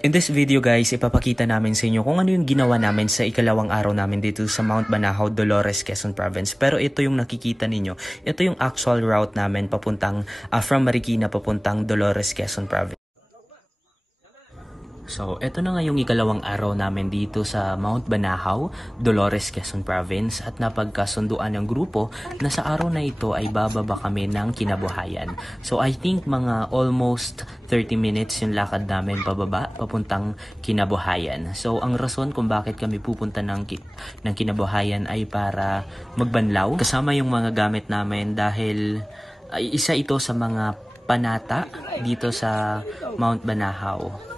In this video guys, ipapakita namin sa inyo kung ano yung ginawa namin sa ikalawang araw namin dito sa Mount Banahaw, Dolores, Quezon Province. Pero ito yung nakikita ninyo, ito yung actual route namin papuntang from Marikina papuntang Dolores, Quezon Province. So, ito na nga yung ikalawang araw namin dito sa Mount Banahaw, Dolores, Quezon Province at napagkasunduan ng grupo na sa araw na ito ay bababa kami ng Kinabuhayan. So, I think mga almost 30 minutes yung lakad namin pababa, papuntang Kinabuhayan. So, ang rason kung bakit kami pupunta ng Kinabuhayan ay para magbanlaw. Kasama yung mga gamit namin dahil isa ito sa mga panata dito sa Mount Banahaw.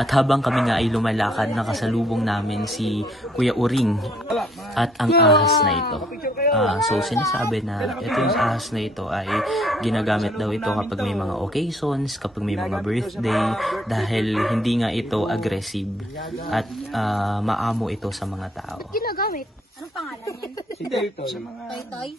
At habang kami nga ay lumalakad, nakasalubong namin si Kuya Uring at ang ahas na ito. So sinasabi na ito yung ahas na ito ay ginagamit daw ito kapag may mga occasions, kapag may mga birthday, dahil hindi nga ito aggressive at maamo ito sa mga tao. Ginagamit? Anong pangalan yan? Si Toy. Toy-toy?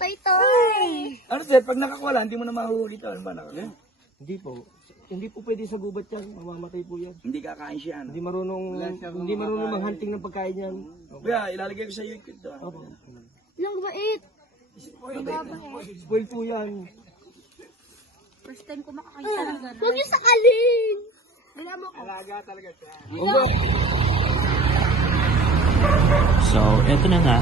Toy-toy! Ano sir, pag nakakuwala, hindi mo na mahuhuli ito. Ano ba nakakuwala? Hindi po. Hindi po pwede sa gubat yan. Mamamatay po yan. Hindi kakain siya. Ano? Hindi marunong manghunting ng pagkain yan. Kuya, ilalagay ko sa iyo ito. Ilang bait? Spoil po yan. First time ko makakita ng gano'n. Huwag yung sakalin! Wala mo ko. Alaga talaga siya. So, eto na nga,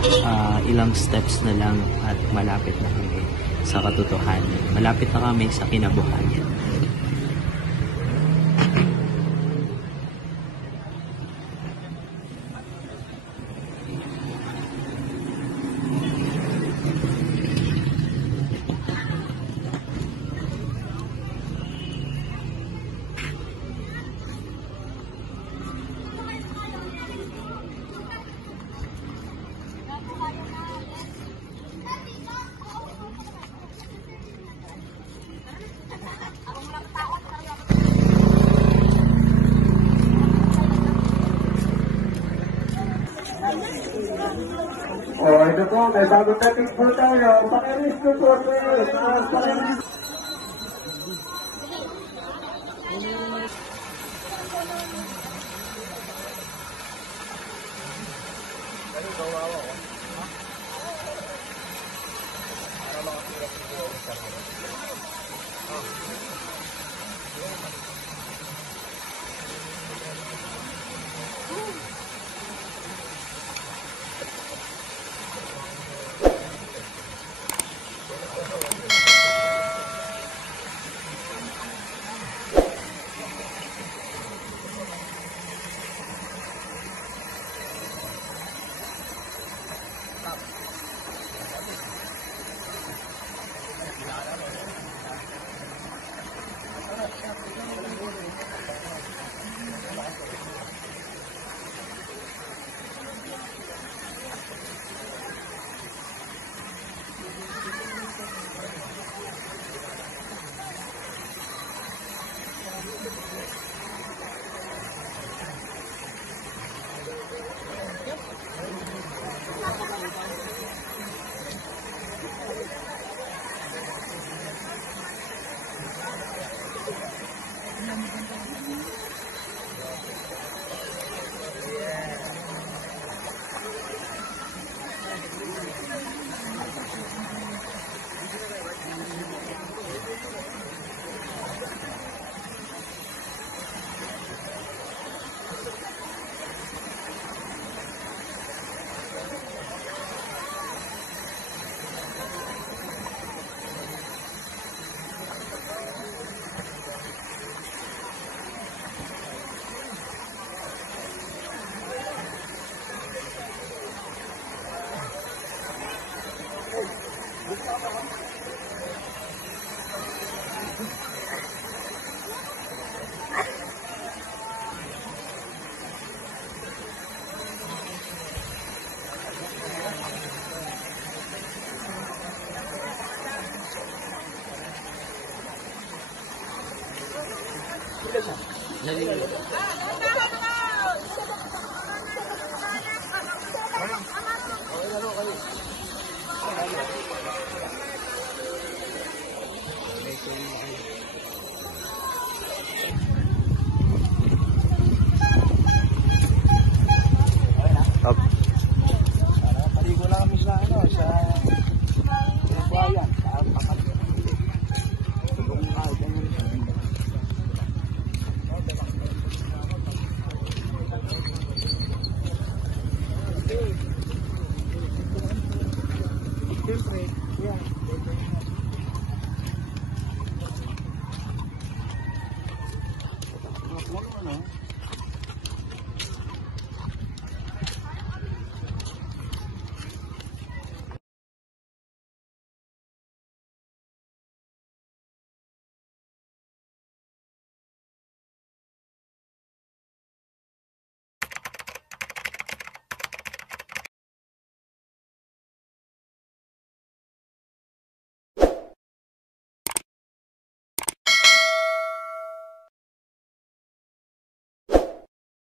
ilang steps na lang at malapit na kami sa katotohanan. Malapit na kami sa Kinabuhayan. Ito po, may bagong topic po tayo. Pakiris po, please. Siyempre, yan.